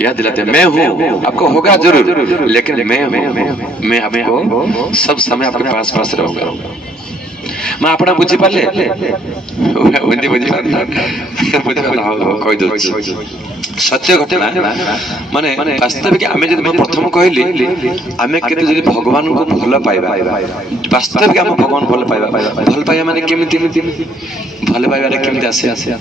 याद दिलाते मैं हूँ, आपको होगा जरूर, लेकिन मैं हूँ, मैं आपको सब समय आपके पास पास रहूंगा। मैं अपना बुझी पाले बुझी बुझी कहि दउछि सत्य घटना माने वास्तविक आमे जदि मैं प्रथम कहली आमे केते जदि भगवान को भल पाइबा वास्तविक आमे भगवान भल पाइबा माने केमिति भल पाइबा रे केमिति आसे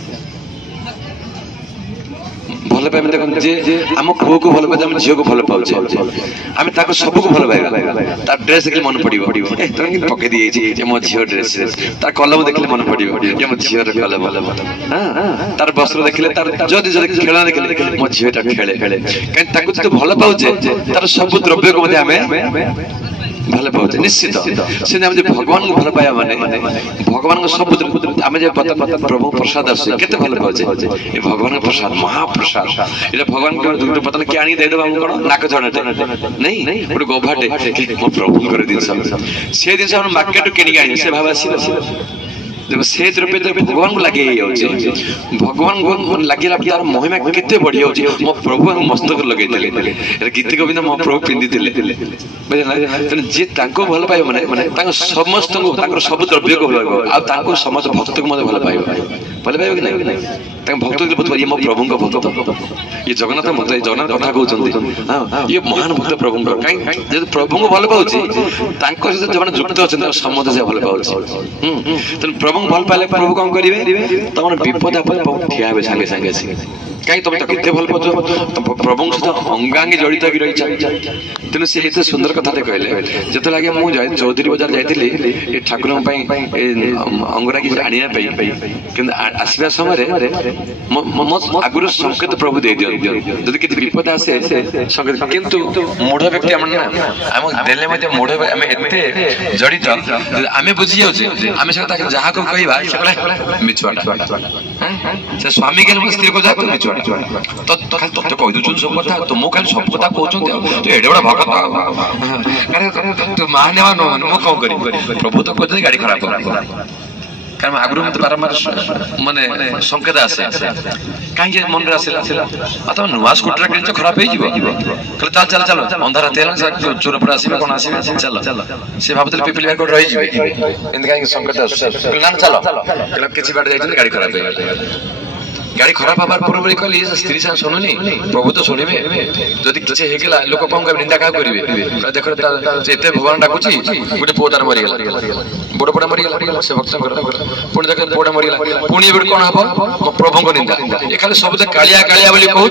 भल पाइबा देखन जे हम पुओ को भल पाइबा हम झियो को भल पाउछे आमे ताको सब को भल पाइबा ता ड्रेस देखले मन पड़िबो ए तो पके दिए छी जे मो झियो ड्रेस ता कलम देखले मन पड़िबो जे मो झियो रे कलम हां तार वस्त्र देखले तार जदि जदि खेलना देखले मो झियोटा खेले काई ताको तो भल पाउछे तार सब द्रव्य को मध्ये आमे भल पाउछे निश्चित से हम जे भगवान को भल पाया माने भगवान को सब आमे जे प्रभु प्रसाद आसे केते भल पाउछे ए भगवान का प्रसाद महाप्रसाद एटा भगवान को दुटे पतन के आनी दे देबा हम कोन नाक झड़ते नहीं गोटे गोभाटे मो प्रभु कर दिन से दिन हम मार्केट किनी आनी से भाव आसी देखो से द्रव्य तो भगवान को लगे भगवान को लगे तार महिमा केते बढ़ी जाउछि मो प्रभु हम मस्तक लगे देले गीत गोविंद मो प्रभु पिंदी देले बुझला तने जे ताको भल पाइबो माने ताको समस्त को ताको सब द्रव्य को भल पाइबो आ ताको समस्त भक्त को मते भल पाइबो कि नहीं ताको भक्त के बहुत ये मो प्रभु को भक्त ये जगन्नाथ मत जगन्नाथ कथा कहउछन्ती हां ये महान भक्त प्रभु को काई जे प्रभु को भल पाउछि ताको से जवन जुक्त अछन समस्त से भल पाउछि तने प्रभु भल पाले प्रभु कौन करिवे तमन विपद आपद ठिया हेबे संगे संगे से काई तुम तो केते भल पाछो प्रभु सहित अंगांगी जड़ित होई रही तेनु से एते सुंदर कथा रे कहले जते लागे मु जाय चौधरी बाजार जायतिली ए ठाकुर पई अंगरा की आनिया पई किंतु आसीबा समय रे आगुरु संकेत प्रभु दे दियो जदि किते विपद आसे संकेत किंतु मूढ़ व्यक्ति हम देले मते मूढ़ हम एते जड़ित आमे बुझी जाउछे आमे से जहा को कहबा से मिछुआटा से स्वामी के स्त्री को जा तो मिछुआटा तो खाली तो कहि दउछु सब कथा तो मो खाली सब कथा कहउछन तो एडे बडा भगत अरे तो मानेवा न मो को करी प्रभु तो कहते गाड़ी खराब कर कारण आगुरु मत बारंबार माने संकेत आसे काई जे मन रे आसेला अथवा नुवा स्कूटर के खराब हे जीवो कहले चल चल चल अंधार तेल चोर पर आसीबे कोन आसीबे चल से भाबतले पिपली को रही जीवे एंद काई संकेत आसे ना चलो कहले किछि बाट जाइछन गाड़ी खराब हे गाड़ी खराब हबार पूर्व कहली स्त्री से सुनुनी प्रभु तो शुणे जदि किसी हेगला लोक कौन कर निंदा क्या करेंगे देख एते भगवान डाकुची गोटे पुओ तार मरीगला बड़ बड़ा मरीगला से भक्त पुणी देख पुओटा मरीगला पुणी कौन हम प्रभु को निंदा ये खाली सब कालिया कालिया बोली कहू